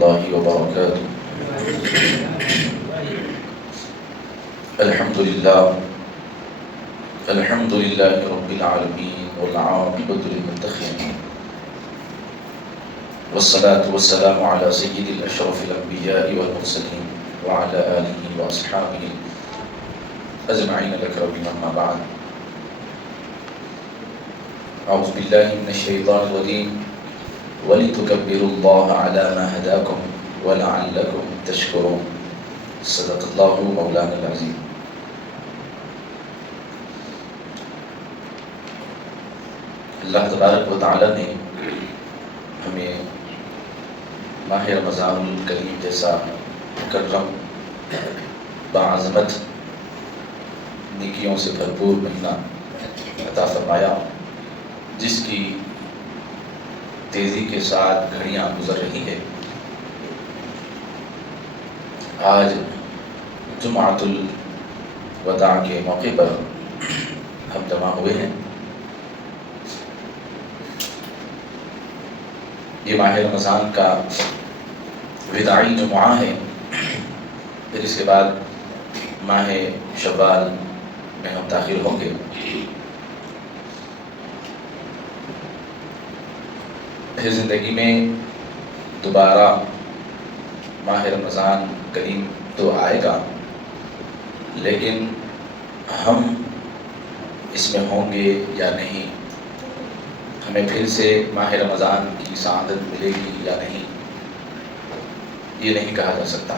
الله وبركاته. الحمد لله رب العالمين والعاقبة للمتقين، والصلاة والسلام على سيد الأشرف الأنبياء والمرسلين وعلى آله وأصحابه أجمعين الأكرمين، أما بعد. أعوذ بالله من الشيطان الرجيم. وَلِتُكَبِّرُوا اللَّهَ عَلَى مَا هَدَاكُمْ وَلَعَلَّكُمْ تَشْكُرُونَ. صدق اللہ مولانا العظیم. اللہ تبارک و تعالی نے ہمیں ماہ رمضان الکریم جیسا مکرم بعظمت نیکیوں سے بھرپور مہینہ عطا فرمایا، جس کی تیزی کے ساتھ گھڑیاں گزر رہی ہے. آج جمعۃ الوداع کے موقع پر ہم جمع ہوئے ہیں. یہ ماہ رمضان کا وداعی جمعہ ہے. پھر اس کے بعد ماہ شوال میں ہم داخل ہوں گے. پھر زندگی میں دوبارہ ماہ رمضان کریم تو آئے گا، لیکن ہم اس میں ہوں گے یا نہیں، ہمیں پھر سے ماہ رمضان کی سعادت ملے گی یا نہیں، یہ نہیں کہا جا سکتا.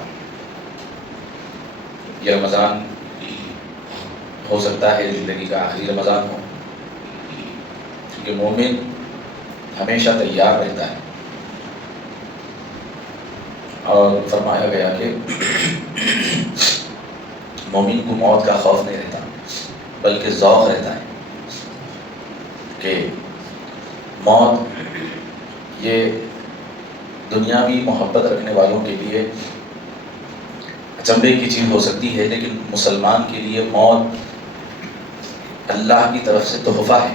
یہ رمضان ہو سکتا ہے زندگی کا آخری رمضان ہو، کیونکہ مومن ہمیشہ تیار رہتا ہے. اور فرمایا گیا کہ مومن کو موت کا خوف نہیں رہتا، بلکہ ذوق رہتا ہے کہ موت یہ دنیاوی محبت رکھنے والوں کے لیے اچنبھے کی چیز ہو سکتی ہے، لیکن مسلمان کے لیے موت اللہ کی طرف سے تحفہ ہے.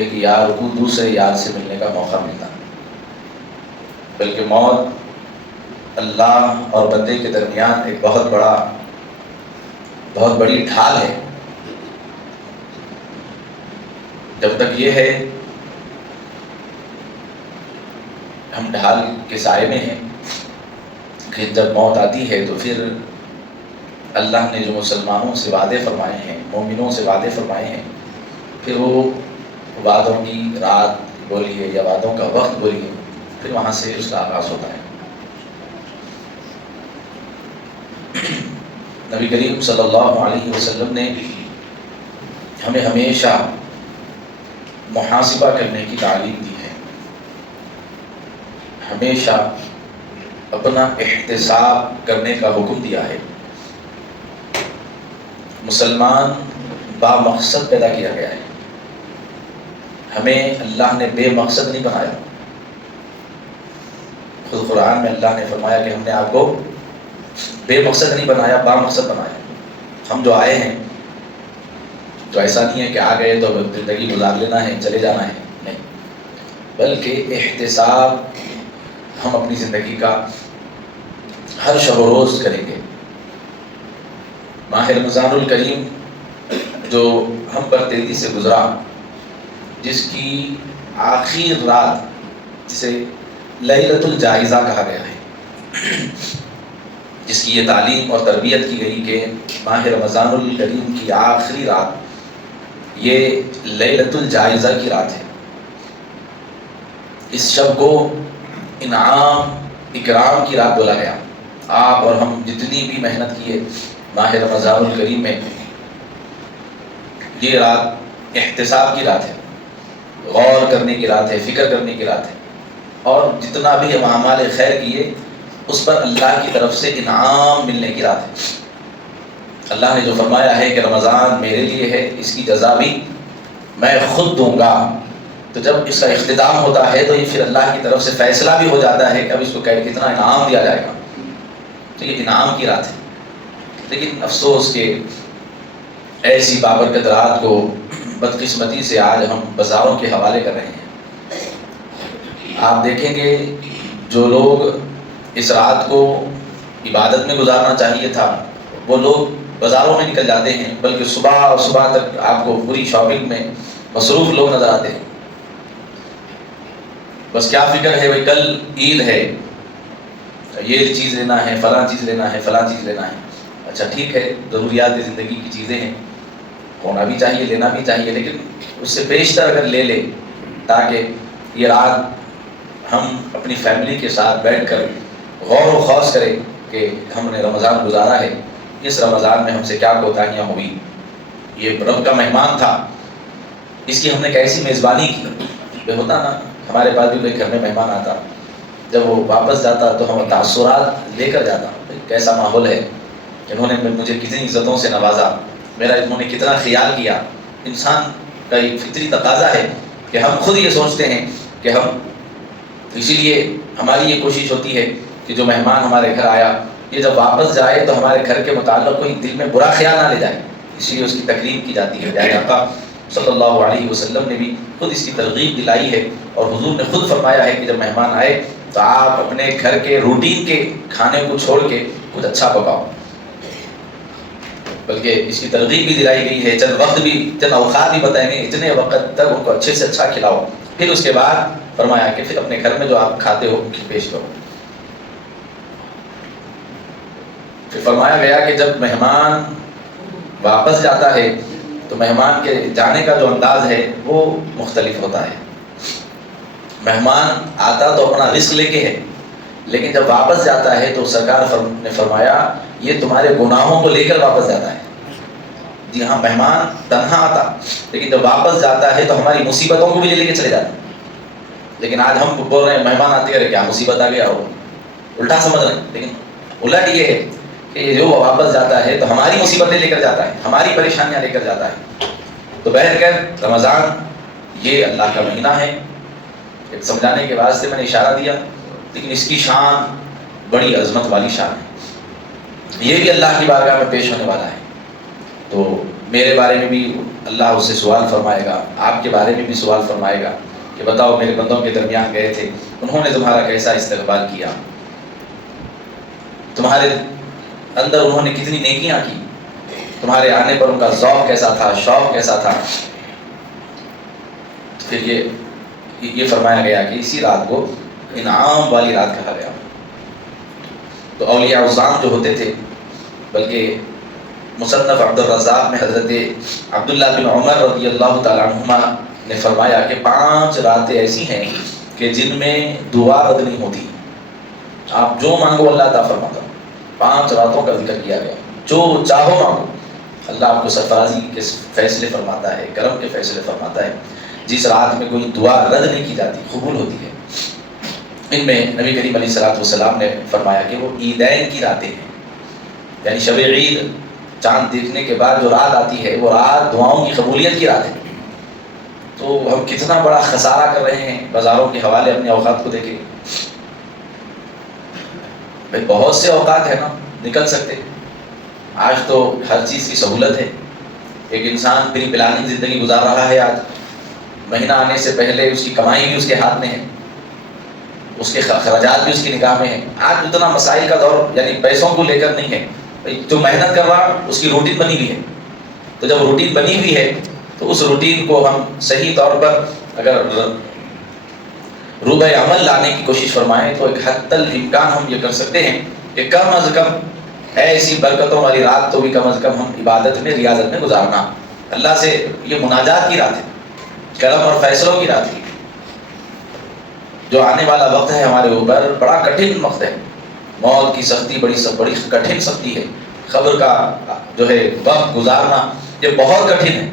ایک یار کو دوسرے یار سے ملنے کا موقع ملتا، بلکہ موت اللہ اور بندے کے درمیان ایک بہت بڑی ڈھال ہے. جب تک یہ ہے ہم ڈھال کے سائے میں ہیں، کہ جب موت آتی ہے تو پھر اللہ نے جو مسلمانوں سے وعدے فرمائے ہیں، مومنوں سے وعدے فرمائے ہیں، پھر وہ وعدوں کی رات بولیے یا وعدوں کا وقت بولیے، پھر وہاں سے اس کا آغاز ہوتا ہے. نبی کریم صلی اللہ علیہ وسلم نے ہمیں ہمیشہ محاسبہ کرنے کی تعلیم دی ہے، ہمیشہ اپنا احتساب کرنے کا حکم دیا ہے. مسلمان با مقصد پیدا کیا گیا ہے، ہمیں اللہ نے بے مقصد نہیں بنایا. خود قرآن میں اللہ نے فرمایا کہ ہم نے آپ کو بے مقصد نہیں بنایا، با مقصد بنایا. ہم جو آئے ہیں تو ایسا نہیں ہے کہ آ گئے تو زندگی گزار لینا ہے، چلے جانا ہے، نہیں، بلکہ احتساب ہم اپنی زندگی کا ہر شب و روز کریں گے. ماہ رمضان الکریم جو ہم پر تیزی سے گزرا، جس کی آخری رات جسے لیلۃ الجائزہ کہا گیا ہے، جس کی یہ تعلیم اور تربیت کی گئی کہ ماہ رمضان الکریم کی آخری رات یہ لیلۃ الجائزہ کی رات ہے. اس شب کو انعام اکرام کی رات بولا گیا. آپ اور ہم جتنی بھی محنت کیے ماہ رمضان الکریم میں، یہ رات احتساب کی رات ہے، غور کرنے کی رات ہے، فکر کرنے کی رات ہے، اور جتنا بھی ہم اعمال خیر کیے اس پر اللہ کی طرف سے انعام ملنے کی رات ہے. اللہ نے جو فرمایا ہے کہ رمضان میرے لیے ہے، اس کی جزا بھی میں خود دوں گا. تو جب اس کا اختتام ہوتا ہے تو یہ پھر اللہ کی طرف سے فیصلہ بھی ہو جاتا ہے کہ اب اس کو کتنا انعام دیا جائے گا. تو یہ انعام کی رات ہے. لیکن افسوس کہ ایسی بابرکت رات کو بدقسمتی سے آج ہم بازاروں کے حوالے کر رہے ہیں. آپ دیکھیں گے جو لوگ اس رات کو عبادت میں گزارنا چاہیے تھا وہ لوگ بازاروں میں نکل جاتے ہیں، بلکہ صبح تک آپ کو پوری شاپنگ میں مصروف لوگ نظر آتے ہیں۔ بس کیا فکر ہے بھائی کل عید ہے، یہ چیز لینا ہے، فلاں چیز لینا ہے، فلاں چیز لینا ہے۔ اچھا ٹھیک ہے، ضروریات زندگی کی چیزیں ہیں، ہونا بھی چاہیے، لینا بھی چاہیے، لیکن اس سے بیشتر اگر لے لے تاکہ یہ رات ہم اپنی فیملی کے ساتھ بیٹھ کر غور و خوض کریں کہ ہم نے رمضان گزارا ہے، اس رمضان میں ہم سے کیا کوتاہیاں ہوئی، یہ رب کا مہمان تھا، اس کی ہم نے کیسی میزبانی کی۔ بے ہوتا نا، ہمارے پاس بھی کوئی گھر میں مہمان آتا، جب وہ واپس جاتا تو ہم تاثرات لے کر جاتا، کیسا ماحول ہے، انہوں نے مجھے کتنی عزتوں سے نوازا، میرا انہوں نے کتنا خیال کیا۔ انسان کا ایک فطری تقاضا ہے کہ ہم خود یہ سوچتے ہیں کہ ہم، اسی لیے ہماری یہ کوشش ہوتی ہے کہ جو مہمان ہمارے گھر آیا یہ جب واپس جائے تو ہمارے گھر کے متعلق کوئی دل میں برا خیال نہ لے جائے، اسی لیے اس کی تکریم کی جاتی ہے۔ پیارے آقا صلی اللہ علیہ وسلم نے بھی خود اس کی ترغیب دلائی ہے، اور حضور نے خود فرمایا ہے کہ جب مہمان آئے تو آپ اپنے گھر کے روٹین کے کھانے کو چھوڑ کے کچھ اچھا پکاؤ، بلکہ اس کی ترغیب بھی دلائی گئی ہے، چند وقت بھی، چند اوقات بھی بتائیں گے، اتنے وقت تک ان کو اچھے سے اچھا کھلاؤ، پھر اس کے بعد فرمایا کہ پھر اپنے گھر میں جو آپ کھاتے ہو پیش کرو۔ پھر فرمایا گیا کہ جب مہمان واپس جاتا ہے تو مہمان کے جانے کا جو انداز ہے وہ مختلف ہوتا ہے۔ مہمان آتا تو اپنا رزق لے کے ہے، لیکن جب واپس جاتا ہے تو سرکار نے فرمایا یہ تمہارے گناہوں کو لے کر واپس جاتا ہے۔ جی ہاں، مہمان تنہا آتا لیکن جب واپس جاتا ہے تو ہماری مصیبتوں کو بھی لے کے چلے جاتا ہے۔ لیکن آج ہم بول رہے ہیں مہمان آتے ہیں کیا مصیبت آ گیا ہو، الٹا سمجھ رہے ہیں، لیکن الٹ یہ ہے کہ جو واپس جاتا ہے تو ہماری مصیبتیں لے کر جاتا ہے، ہماری پریشانیاں لے کر جاتا ہے۔ تو بہرکیف رمضان یہ اللہ کا مہینہ ہے، ایک سمجھانے کے واسطے میں نے اشارہ دیا، لیکن اس کی شان بڑی عظمت والی شان ہے، یہ بھی اللہ کی بارگاہ میں پیش ہونے والا ہے۔ تو میرے بارے میں بھی اللہ اس سے سوال فرمائے گا، آپ کے بارے میں بھی سوال فرمائے گا کہ بتاؤ میرے بندوں کے درمیان گئے تھے، انہوں نے تمہارا کیسا استقبال کیا، تمہارے اندر انہوں نے کتنی نیکیاں کی، تمہارے آنے پر ان کا ذوق کیسا تھا، شوق کیسا تھا۔ پھر یہ فرمایا گیا کہ اسی رات کو انعام والی رات کہا گیا۔ تو اولیاء الظام جو ہوتے تھے، بلکہ مصنف عبد الرزاق میں حضرت عبداللہ بن عمر رضی اللہ تعالیٰ عنہما نے فرمایا کہ 5 راتیں ایسی ہیں کہ جن میں دعا رد نہیں ہوتی، آپ جو مانگو اللہ عطا فرماتا۔ 5 راتوں کا ذکر کیا گیا، جو چاہو مانگو، اللہ آپ کو سرفرازی کے فیصلے فرماتا ہے، کرم کے فیصلے فرماتا ہے۔ جس رات میں کوئی دعا رد نہیں کی جاتی، قبول ہوتی ہے۔ ان میں نبی کریم علیہ الصلوۃ والسلام نے فرمایا کہ وہ عیدین کی راتیں ہیں، یعنی شب عید، چاند دیکھنے کے بعد جو رات آتی ہے وہ رات دعاؤں کی قبولیت کی رات ہے۔ تو ہم کتنا بڑا خسارہ کر رہے ہیں بازاروں کے حوالے، اپنے اوقات کو دیکھیں بھائی، بہت سے اوقات ہیں نا نکل سکتے، آج تو ہر چیز کی سہولت ہے، ایک انسان پری پلاننگ زندگی گزار رہا ہے، آج مہینہ آنے سے پہلے اس کی کمائی بھی اس کے ہاتھ میں ہے، اس کے خراجات بھی اس کی نگاہ میں ہیں۔ آج اتنا مسائل کا دور یعنی پیسوں کو لے کر نہیں ہے، جو محنت کر رہا اس کی روٹین بنی ہوئی ہے، تو جب روٹین بنی ہوئی ہے تو اس روٹین کو ہم صحیح طور پر اگر روبہ عمل لانے کی کوشش فرمائیں تو ایک حد الامکان ہم یہ کر سکتے ہیں کہ کم از کم ایسی برکتوں والی رات تو بھی کم از کم ہم عبادت میں، ریاضت میں گزارنا۔ اللہ سے یہ مناجات کی رات ہے، کرم اور فیصلوں کی رات ہے۔ جو آنے والا وقت ہے ہمارے اوپر بڑا کٹھن وقت ہے، موت کی سختی بڑی کٹھن سختی ہے، قبر کا جو ہے وقت گزارنا یہ بہت کٹھن ہے۔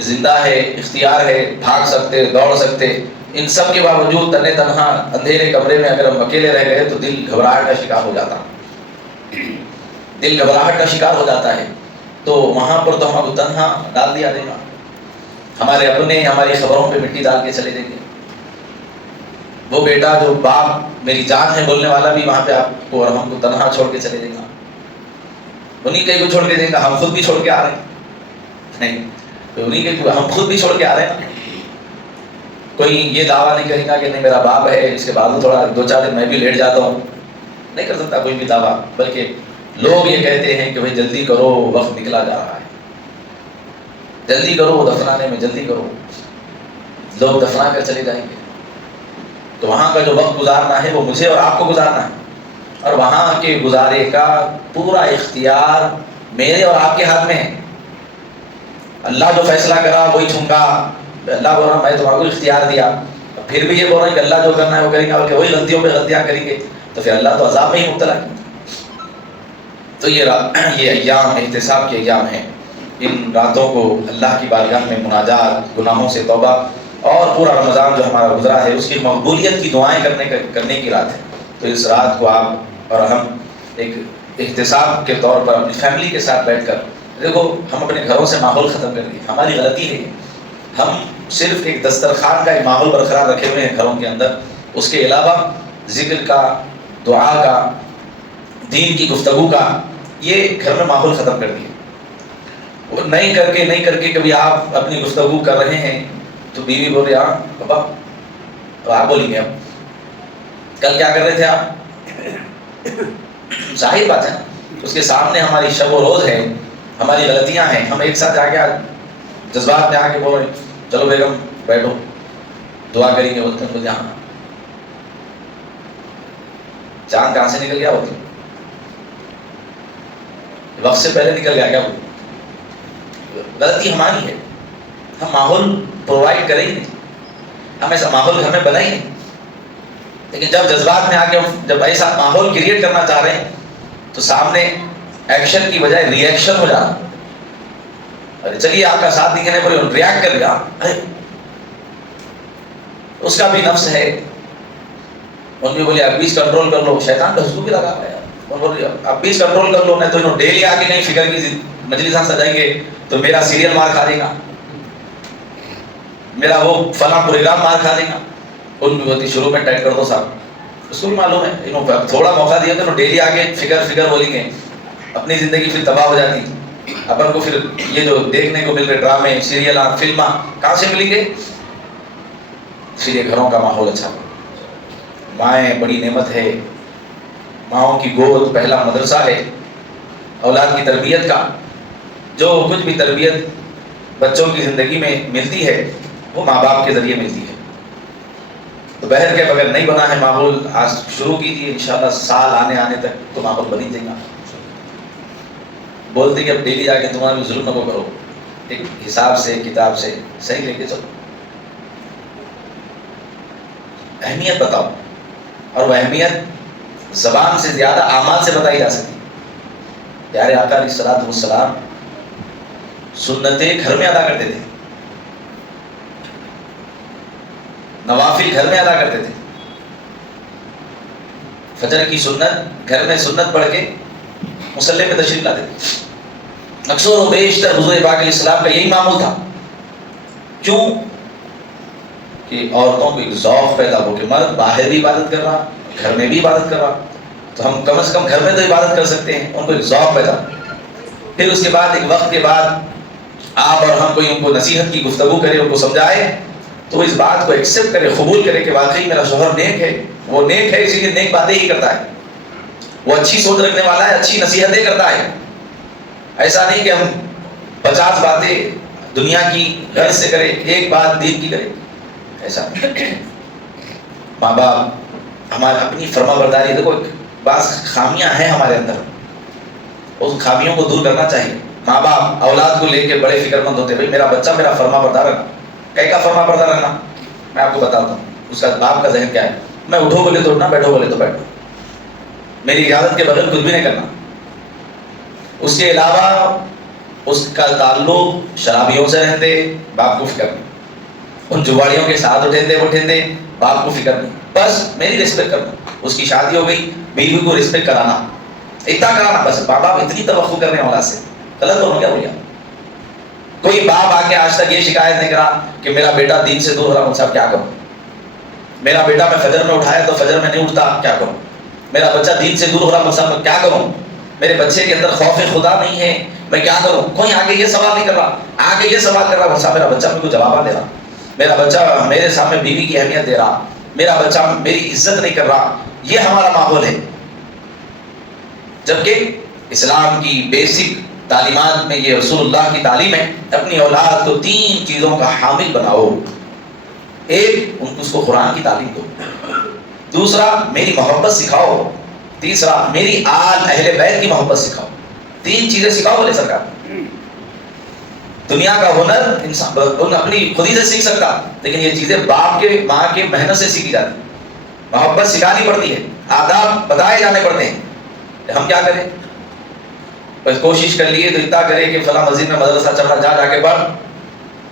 زندہ ہے، اختیار ہے، بھاگ سکتے، دوڑ سکتے، ان سب کے باوجود تنے تنہا اندھیرے کمرے میں اگر ہم اکیلے رہ گئے تو دل گھبراہٹ کا شکار ہو جاتا، دل گھبراہٹ کا شکار ہو جاتا ہے۔ تو وہاں پر تو ہم اب تنہا ڈال دیا دے گا، ہمارے اپنے ہماری خبروں پہ مٹی ڈال کے چلے دیں گے۔ وہ بیٹا جو باپ میری جان ہے بولنے والا بھی وہاں پہ آپ کو اور ہم کو تنہا چھوڑ کے چلے دے گا، انہیں کہیں کو چھوڑ کے دے گا، ہم خود بھی چھوڑ کے آ رہے ہیں، نہیں انہیں کہیں ہم خود بھی چھوڑ کے آ رہے ہیں۔ کوئی یہ دعویٰ نہیں کرے گا کہ نہیں میرا باپ ہے اس کے بعد تھوڑا 2-4 دن میں بھی لیٹ جاتا ہوں، نہیں کر سکتا کوئی بھی دعویٰ، بلکہ لوگ یہ کہتے ہیں کہ بھائی جلدی کرو وقت نکلا جا رہا ہے، جلدی کرو دفنانے میں جلدی کرو، لوگ دفنا کر چلے جائیں گے، تو وہاں کا جو وقت گزارنا ہے وہ مجھے اور آپ کو گزارنا ہے، اور وہاں کے گزارے کا پورا اختیار میرے اور آپ کے ہاتھ میں ہے۔ اللہ جو فیصلہ کرا وہی چھونکا، اللہ بول رہا میں تمہارے کو اختیار دیا، پھر بھی یہ بول رہے ہیں کہ اللہ جو کرنا ہے وہ کریں گے، بلکہ وہی غلطیوں پہ غلطیاں کریں گے، تو پھر اللہ تو عذاب میں ہی مبتلا ہے۔ تو یہ ایام احتساب کے ایام ہیں، ان راتوں کو اللہ کی بارگاہ میں مناجات، گناہوں سے توبہ، اور پورا رمضان جو ہمارا گزرا ہے اس کی مقبولیت کی دعائیں کرنے کی رات ہے۔ تو اس رات کو آپ اور ہم ایک احتساب کے طور پر اپنی فیملی کے ساتھ بیٹھ کر، دیکھو ہم اپنے گھروں سے ماحول ختم کر دیے، ہماری غلطی ہے، ہم صرف ایک دسترخوان کا ایک ماحول برقرار رکھے ہوئے ہیں گھروں کے اندر، اس کے علاوہ ذکر کا، دعا کا، دین کی گفتگو کا، یہ گھر میں ماحول ختم کر دیا۔ وہ نہیں کر کے کبھی آپ اپنی گفتگو کر رہے ہیں تو بیوی بول رہی ہاں پاپا، تو آپ بولیں گے اب کل کیا کر رہے تھے آپ؟ ظاہر بات ہے، اس کے سامنے ہماری شب و روز ہے، ہماری غلطیاں ہیں، ہم ایک ساتھ جا کے جذبات میں آ کے بول رہے ہیں چلو بیگم بیٹھو دعا کریں گے، بولتے ہیں ہاں، چاند کہاں سے نکل گیا؟ ہوتی وقت سے پہلے نکل گیا کیا؟ غلطی ہماری ہے، ہم ماحول پرووائڈ کریں ہی نہیں، ہم ایسا ماحول گھر میں بنا ہی نہیں، لیکن جب جذبات میں آ کے جب ایسا ماحول کریٹ کرنا چاہ رہے ہیں تو سامنے ایکشن کی بجائے ری ایکشن ہو جانا، ارے چلیے آپ کا ساتھ دکھنے پر ریاکٹ کر لیا، اس کا بھی نفس ہے، ان بھی بولے اب 20 کنٹرول کر لو، شیطان تو حضور بھی لگا پایا، اب 20 کنٹرول کر لو، نہیں تو انہوں ڈیلی آ کے نہیں فکر کی مجلساں سجائیں گے تو میرا سیریل مار کھا دے گا، میرا وہ فلاں پروگرام مار کھا دے گا، ان بھی ہوتی شروع میں ٹائٹ کر دو صاحب، اس کو بھی معلوم ہے انہوں تھوڑا موقع دیا تو ڈیلی آگے فکر بولیں گے، اپنی زندگی پھر تباہ ہو جاتی، اپن کو پھر یہ جو دیکھنے کو مل رہے ڈرامے، سیریل، فلمیں کہاں سے ملیں گے؟ پھر یہ گھروں کا ماحول اچھا ہو۔ مائیں بڑی نعمت ہے، ماؤں کی گود پہلا مدرسہ ہے اولاد کی تربیت کا، جو کچھ بھی تربیت بچوں کی زندگی میں ملتی ہے وہ ماں باپ کے ذریعے ملتی ہے، تو بہر کے بغیر نہیں بنا ہے ماحول، آج شروع کیجیے انشاءاللہ سال آنے تک تو ماحول بن ہی جائے گا۔ بولتے کہ اب ڈیلی جا کے تمہارا بھی ظلم نہ کرو، ایک حساب سے کتاب سے صحیح لے کے چلو، اہمیت بتاؤ، اور وہ اہمیت زبان سے زیادہ اعمال سے بتائی جا سکتی ہے۔ پیارے آقا علیہ الصلوۃ والسلام سنتیں گھر میں ادا کرتے تھے، نوافل گھر میں ادا کرتے تھے، فجر کی سنت گھر میں سنت پڑھ کے مصلی پہ تشریف لاتے تھے، اکثر و بیشتر حضور پاک علیہ السلام کا یہی معمول تھا۔ کیوں؟ کہ عورتوں کو ایک ذوق پیدا ہو کہ مرد باہر بھی عبادت کر رہا، گھر میں بھی عبادت کر رہا، تو ہم کم از کم گھر میں تو عبادت کر سکتے ہیں، ان کو ایک ذوق پیدا۔ پھر اس کے بعد ایک وقت کے بعد آپ اور ہم کوئی ان کو نصیحت کی گفتگو کرے، ان کو سمجھائے، تو اس بات کو ایکسیپٹ کرے، قبول کرے کہ واقعی میرا شوہر نیک ہے، وہ نیک ہے اسی لیے نیک باتیں ہی کرتا ہے، وہ اچھی سوچ رکھنے والا ہے، اچھی نصیحتیں کرتا ہے۔ ایسا نہیں کہ ہم 50 باتیں دنیا کی غرض سے کرے، ایک بات دین کی کرے، ایسا نہیں۔ ماں باپ ہماری اپنی فرما برداری، دیکھو بعض خامیاں ہیں ہمارے اندر، اس خامیوں کو دور کرنا چاہیے۔ ماں باپ اولاد کو لے کے بڑے فکر مند ہوتے ہیں، بھائی میرا بچہ میرا فرما بردار رہنا، کا فرما بردار رہنا میں آپ کو بتاتا ہوں، اس کا باپ کا ذہن کیا ہے، میں اٹھو بولے تو اٹھنا، بیٹھو بولے تو بیٹھو، میری اجازت کے بغیر کچھ بھی نہیں کرنا۔ اس کے علاوہ اس کا تعلق شرابیوں سے رہتے، باپ کو فکر نہیں، ان جواڑیوں کے ساتھ اٹھتے باپ کو فکر نہیں، بس میری ریسپیکٹ کرنا، اس کی شادی ہو گئی، بیوی کو ریسپیکٹ کرانا، اتنا کرانا بس۔ باپ اتنی توقع کرنے والا سے غلط تو کیا بولیا؟ کوئی باپ آ کے آج تک یہ شکایت نہیں کرا کہ میرا بیٹا دین سے دور ہو رہا، صاحب کیا کروں، میرا بیٹا میں فجر میں اٹھایا تو فجر میں نہیں اٹھتا، کیا کروں، میرا بچہ دین سے دور ہو رہا، صاحب کیا کروں، میرے بچے کے اندر خوف خدا نہیں ہے، میں کیا کروں۔ کوئی آگے یہ سوال نہیں کر رہا، آگے یہ سوال کر رہا، صاحب میرا بچہ میرے کو جواب دے رہا، میرا بچہ میرے سامنے بیوی کی اہمیت دے رہا، میرا بچہ میری عزت نہیں کر رہا، یہ ہمارا ماحول ہے. جبکہ اسلام کی بیسک تعلیمات میں یہ رسول اللہ کی تعلیم ہے، اپنی اولاد کو 3 چیزوں کا حامل بناؤ. ایک، اس کو قرآن کی تعلیم دو. دوسرا، میری محبت سکھاؤ. تیسرا، میری آل اہل بیت کی محبت سکھاؤ. 3 چیزیں سکھاؤ بولے سرکار. دنیا کا ہنر انسان اپنی خود ہی سے سیکھ سکتا، لیکن یہ چیزیں باپ کے ماں کے محنت سے سیکھی جاتی. محبت سکھانی پڑتی ہے، آداب بتائے جانے پڑتے ہیں. ہم کیا کریں؟ بس کوشش کر لیے تو اتنا کرے کہ فلاں مسجد میں مدرسہ چل رہا، جا کے پڑھ.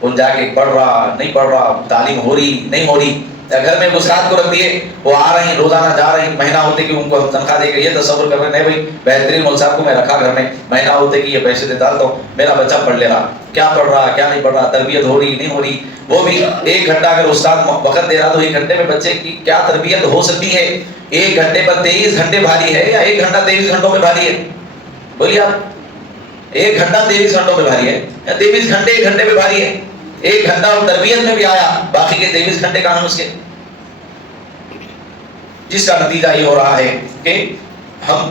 ان جا کے پڑھ رہا نہیں پڑھ رہا، تعلیم ہو رہی نہیں ہو رہی. گھر میں استاد کو رکھ دیے، وہ آ رہی روزانہ جا رہی، مہینہ ہوتے کہ ان کو تنخواہ دے کے یہ تصور کر رہے ہیں نہیں بھائی بہترین مول صاحب کو میں رکھا گھر میں، مہینہ ہوتے کہ یہ پیسے دیتا تو میرا بچہ پڑھ لے رہا. کیا پڑھ رہا کیا نہیں پڑھ رہا، تربیت ہو رہی نہیں ہو رہی. وہ بھی 1 گھنٹہ اگر استاد وقت دے رہا تو 1 گھنٹے میں بچے کی کیا تربیت ہو سکتی ہے؟ 1 گھنٹے پر 23 گھنٹے بھاری ہے یا 1 گھنٹہ 23 گھنٹوں میں بھاری ہے؟ بولیے آپ. 1 گھنٹہ 23 گھنٹوں میں بھاری ہے یا 23 گھنٹے 1 گھنٹے میں بھاری ہے؟ 1 گھنٹہ اور تربیت میں بھی آیا، باقی کے 23 گھنٹے کہاں اس کے؟ جس کا نتیجہ یہ ہو رہا ہے کہ ہم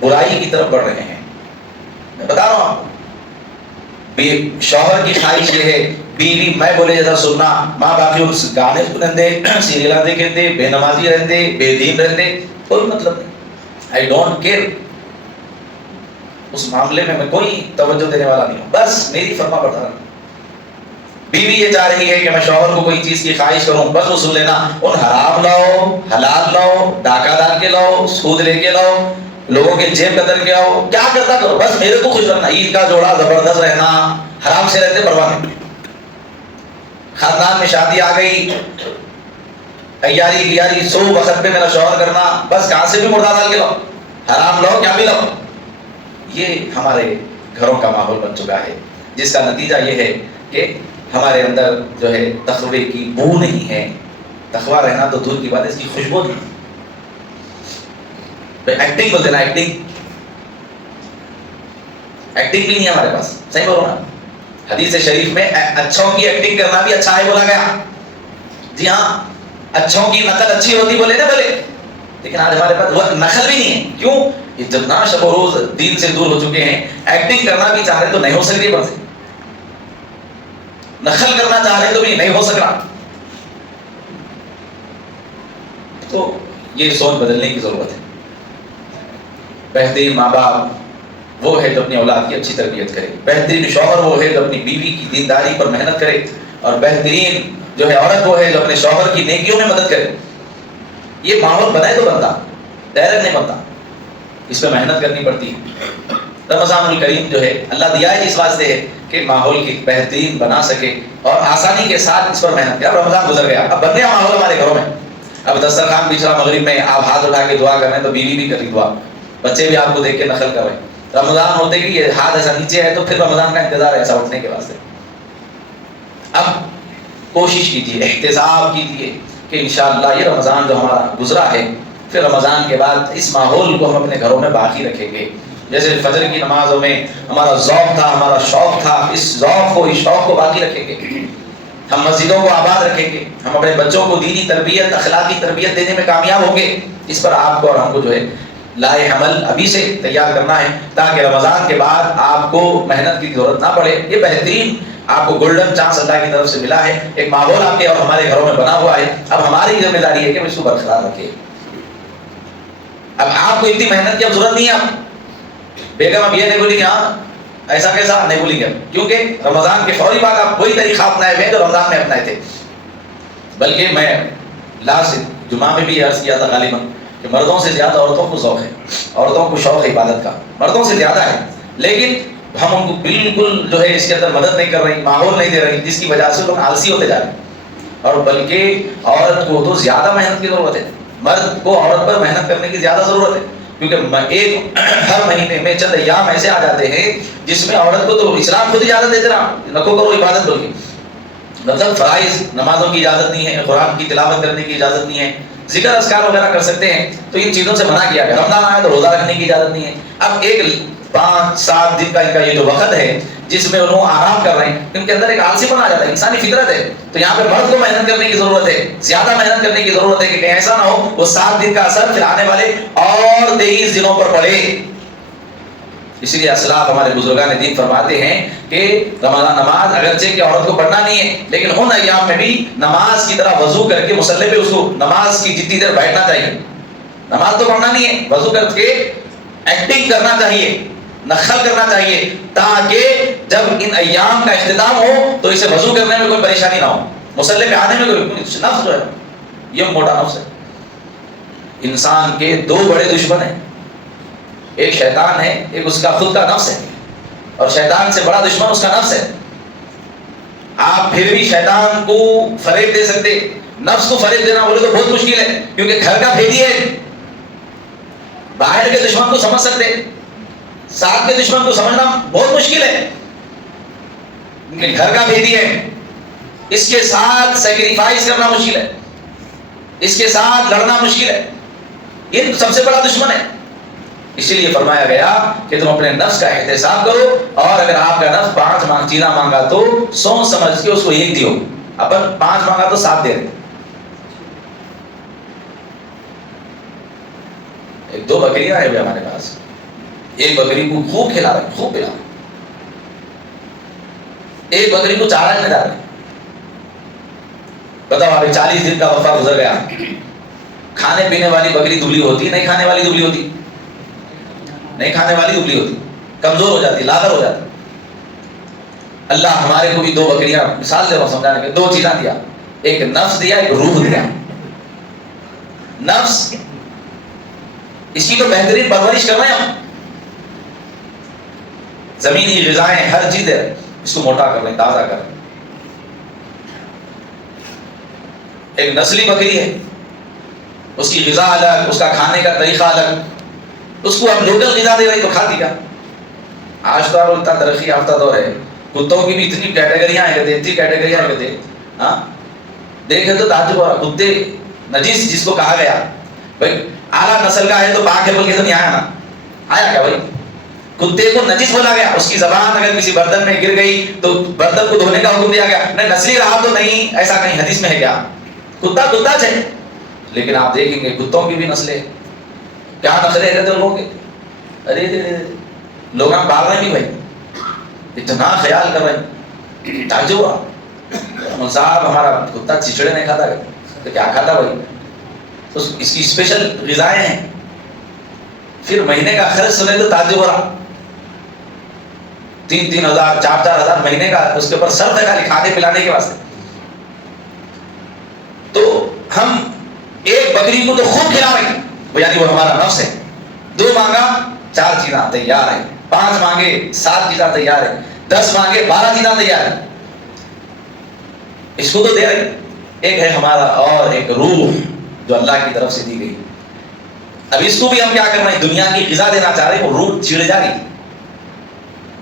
برائی کی طرف بڑھ رہے ہیں. میں بتا رہا ہوں، شوہر کی خواہش یہ ہے بیوی میں بولے جیسا سننا، ماں باقی اس گانے سنتے سیریل دیکھتے بے نمازی رہتے بے دین رہتے، کوئی مطلب نہیں. I don't care. اس معاملے میں کوئی توجہ دینے والا نہیں ہوں، بس میری فرما بردار. بیوی یہ چاہ رہی ہے کہ میں شوہر کو کوئی چیز کی خواہش کروں، بس وہ سن لینا ان حرام لاؤ حلال لاؤ ڈاکہ ڈال کے لاؤ سود لے کے لاؤ لوگوں کے جیب قدر کے آؤ، کیا کرتا کرو بس میرے کو خوش رکھنا. عید کا جوڑا زبردست رہنا، حرام سے رہتے پرواہ نہیں. خاندان میں شادی آ گئی، تیاری گیاری 100 وقت پہ میرا شوہر کرنا، بس کہاں سے بھی مردہ ڈال کے لاؤ، حرام لاؤ کیا بھی لاؤ. یہ ہمارے گھروں کا ماحول بن چکا ہے، جس کا نتیجہ یہ ہے کہ ہمارے اندر جو ہے تقوی کی بو نہیں ہے. تقوی رہنا تو دور کی بات ہے، اس کی خوشبو نہیں. ایکٹنگ بولتے نا، ایکٹنگ بھی نہیں ہے ہمارے پاس. صحیح بولو نا. حدیث شریف میں اچھوں کی ایکٹنگ کرنا بھی اچھا ہے بولا گیا. جی ہاں، اچھوں کی نقل اچھی ہوتی بولے نا بولے، لیکن آج ہمارے پاس وہ نقل بھی نہیں ہے. کیوں؟ اتنا شب و روز دین سے دور ہو چکے ہیں، ایکٹنگ کرنا بھی چاہ رہے تو نہیں ہو سکتی، بس نقل کرنا چاہ رہے تو بھی نہیں ہو سکا. تو یہ سوچ بدلنے کی ضرورت ہے. بہترین ماں باپ وہ ہے جو اپنی اولاد کی اچھی تربیت کرے، بہترین شوہر وہ ہے جو اپنی بیوی کی دینداری پر محنت کرے، اور بہترین جو ہے عورت وہ ہے جو اپنے شوہر کی نیکیوں میں مدد کرے. یہ ماحول بنائے تو بنتا، ڈائریکٹ نہیں بنتا، اس پہ محنت کرنی پڑتی ہے. رمضان الکریم جو ہے اللہ دیا ہے اس واسطے ہے کہ ماحول کی بہترین بنا سکے اور آسانی کے ساتھ اس پر محنت کرے. اب رمضان گزر گیا، اب بن گیا ماحول ہمارے گھروں میں. اب دسترخوان بچھڑا مغرب میں، آپ ہاتھ اٹھا کے دعا کر رہے ہیں تو بیوی بھی کر رہی دعا، بچے بھی آپ کو دیکھ کے نقل کر رہے ہیں. رمضان ہوتے کہ یہ ہاتھ ایسا نیچے ہے تو پھر رمضان کا انتظار ہے ایسا اٹھنے کے واسطے. اب کوشش کیجیے، احتساب کیجیے کہ انشاءاللہ یہ رمضان جو ہمارا گزرا ہے، پھر رمضان کے بعد اس ماحول کو ہم اپنے گھروں میں باقی رکھیں گے. جیسے فجر کی نمازوں میں ہمارا ذوق تھا، ہمارا شوق تھا، اس ذوق کو اس شوق کو باقی رکھیں گے. ہم مسجدوں کو آباد رکھیں گے، ہم اپنے بچوں کو دینی تربیت اخلاقی تربیت دینے میں کامیاب ہوں گے. اس پر آپ کو اور ہم کو جو ہے لائے عمل ابھی سے تیار کرنا ہے، تاکہ رمضان کے بعد آپ کو محنت کی ضرورت نہ پڑے. یہ بہترین آپ کو گولڈن چانس اللہ کی طرف سے ملا ہے، ایک ماحول آپ کے اور ہمارے گھروں میں بنا ہوا ہے. اب ہماری ذمہ داری ہے کہ اس کو برقرار رکھیں. اب آپ کو اتنی محنت کی اب ضرورت نہیں ہے. بیگم اب یہ نہیں بولی کہ ہاں ایسا کیسا نہیں بولی گا، کیونکہ رمضان کے فوری بعد آپ وہی طریقہ اپنائے ہوئے جو رمضان میں اپنائے تھے. بلکہ میں لاسٹ جمعہ میں بھی عرض کیا تھا غالباً کہ مردوں سے زیادہ عورتوں کو ذوق ہے، عورتوں کو شوق ہے عبادت کا، مردوں سے زیادہ ہے. لیکن ہم ان کو بالکل جو ہے اس کے اندر مدد نہیں کر رہی، ماحول نہیں دے رہی، جس کی وجہ سے لوگ آلسی ہوتے جا رہے ہیں. اور بلکہ عورت کو تو زیادہ محنت کی ضرورت ہے، مرد کو عورت پر محنت کرنے کی زیادہ ضرورت ہے. کیونکہ ایک ہر مہینے میں چند ایام ایسے آ جاتے ہیں جس میں عورت کو تو اسلام خود اجازت دیتے رہا نکو کرو عبادت ہوگی. مطلب فرائض نمازوں کی اجازت نہیں ہے، قرآن کی تلاوت کرنے کی اجازت نہیں ہے، ذکر اذکار وغیرہ کر سکتے ہیں تو ان چیزوں سے منع کیا گیا. رمضان آیا تو روزہ رکھنے کی اجازت نہیں ہے. اب ایک 5-7 دن کا ان کا یہ جو وقت ہے جس میں انہوں آرام کر رہے ہیں، ان کے اندر ایک آلسی پن آ جاتا ہے، انسانی فطرت ہے. تو یہاں پہ مرد کو محنت کرنے کی ضرورت ہے، زیادہ محنت کرنے کی ضرورت ہے کہ کہیں ایسا نہ ہو وہ 7 دن کا اثر پھر آنے والے اور 23 دنوں پر پڑے. اسی لیے اسلاف ہمارے بزرگان دین فرماتے ہیں کہ رمضان نماز اگرچہ کہ عورت کو پڑھنا نہیں ہے، لیکن ان ایام میں بھی نماز کی طرح وضو کر کے مصلی پہ اس کو نماز کی جتنی دیر بیٹھنا چاہیے. نماز تو پڑھنا نہیں ہے، وضو کر کے ایکٹنگ کرنا چاہیے، نخل کرنا چاہیے، تاکہ جب ان ایام کا اختتام ہو تو اسے وضو کرنے میں کوئی پریشانی نہ ہو، مصلی پہ آنے میں کوئی نفس جو ہے یہ موٹا نفس ہے. انسان کے 2 بڑے دشمن ہیں، ایک شیطان ہے، ایک اس کا خود کا نفس ہے، اور شیطان سے بڑا دشمن اس کا نفس ہے. آپ پھر بھی شیطان کو فریب دے سکتے، نفس کو فریب دینا بولے تو بہت مشکل ہے، کیونکہ گھر کا بھیدی ہے. باہر کے دشمن کو سمجھ سکتے، ساتھ کے دشمن کو سمجھنا بہت مشکل ہے، کیونکہ گھر کا بھیدی ہے. اس کے ساتھ سیکریفائز کرنا مشکل ہے، اس کے ساتھ لڑنا مشکل ہے، یہ سب سے بڑا دشمن ہے. اسی لیے فرمایا گیا کہ تم اپنے نفس کا احتساب کرو، اور اگر آپ کا نفس 5 چیزاں مانگا تو سوچ سمجھ کے اس کو 1 دیو. اپن 5 مانگا تو 7 دے رہے. 2 بکریاں ہیں ہمارے پاس، ایک بکری کو خوب کھلا رہے، خوب پلا رہے، ایک بکری کو چارہ میں ڈال رہے. بتاؤ ابھی 40 دن کا وقفہ گزر گیا، کھانے پینے والی بکری دبلی ہوتی، نہیں کھانے والی دبلی ہوتی، نہیں کھانے والی دبلی ہوتی، کمزور ہو جاتی، لاغر ہو جاتی. اللہ ہمارے کو بھی 2 بکریاں، مثال دے رہا ہوں سمجھانے کے، 2 چیزاں دیا، ایک نفس دیا، ایک روح دیا. نفس اس کی تو بہترین پرورش کر رہے ہیں ہم، زمینی غذائیں ہر چیز دے رہے، اس کو موٹا کر رہے ہیں، تازہ کر رہے ہیں. ایک نسلی بکری ہے، اس کی غذا الگ، اس کا کھانے کا طریقہ الگ، اس کو ہم لوکل غذا دے رہے تو کھاتی کیا. آج تو اتنا ترقی یافتہ دور ہے، کتوں کی بھی اتنی کیٹیگریاں ہیں، اتنی کیٹیگریاں ہیں، ہاں دیکھے تو تعجب ہو رہا. کتے نجس جس کو کہا گیا بھائی اعلیٰ نسل کا ہے تو پاک ہے بول کے تو نہیں آیا نا، آیا کیا بھائی؟ کتے کو نجس بولا گیا، اس کی زبان اگر کسی برتن میں گر گئی تو برتن کو دھونے کا حکم دیا گیا. نہیں نسلی رہا تو نہیں، ایسا کہیں حدیث میں ہے کیا؟ کتا کتا ہے. لیکن آپ دیکھیں گے کتوں کی بھی نسلیں کیا نسلیں رہتے ہیں لوگوں کے. ارے لوگ پال رہے ہیں بھائی، اتنا خیال کر رہے ہیں. تعجب ہوا صاحب ہمارا کتا چچڑے نہیں کھاتا تو کیا کھاتا بھائی؟ تو اس کی اسپیشل غذائیں ہیں. پھر مہینے کا خرچ سنے تو تعجب ہو رہا، 3,000 4,000 مہینے کا اس کے اوپر صرف ہے خالی کھانے پلانے کے واسطے. تو ہم ایک بکری کو تو خوب کھلا رہے ہیں، یعنی وہ ہمارا نفس ہے. 2 مانگا 4 چیزیں تیار ہیں، 5 مانگے 7 چیزیں تیار ہیں، 10 مانگے 12 چیزیں تیار ہیں. اس کو تو دے رہے. ایک ہے ہمارا اور ایک روح جو اللہ کی طرف سے دی گئی. اب اس کو بھی ہم کیا کر رہے ہیں؟ دنیا کی غذا دینا چاہ رہے ہیں، وہ روح چڑ جا رہی،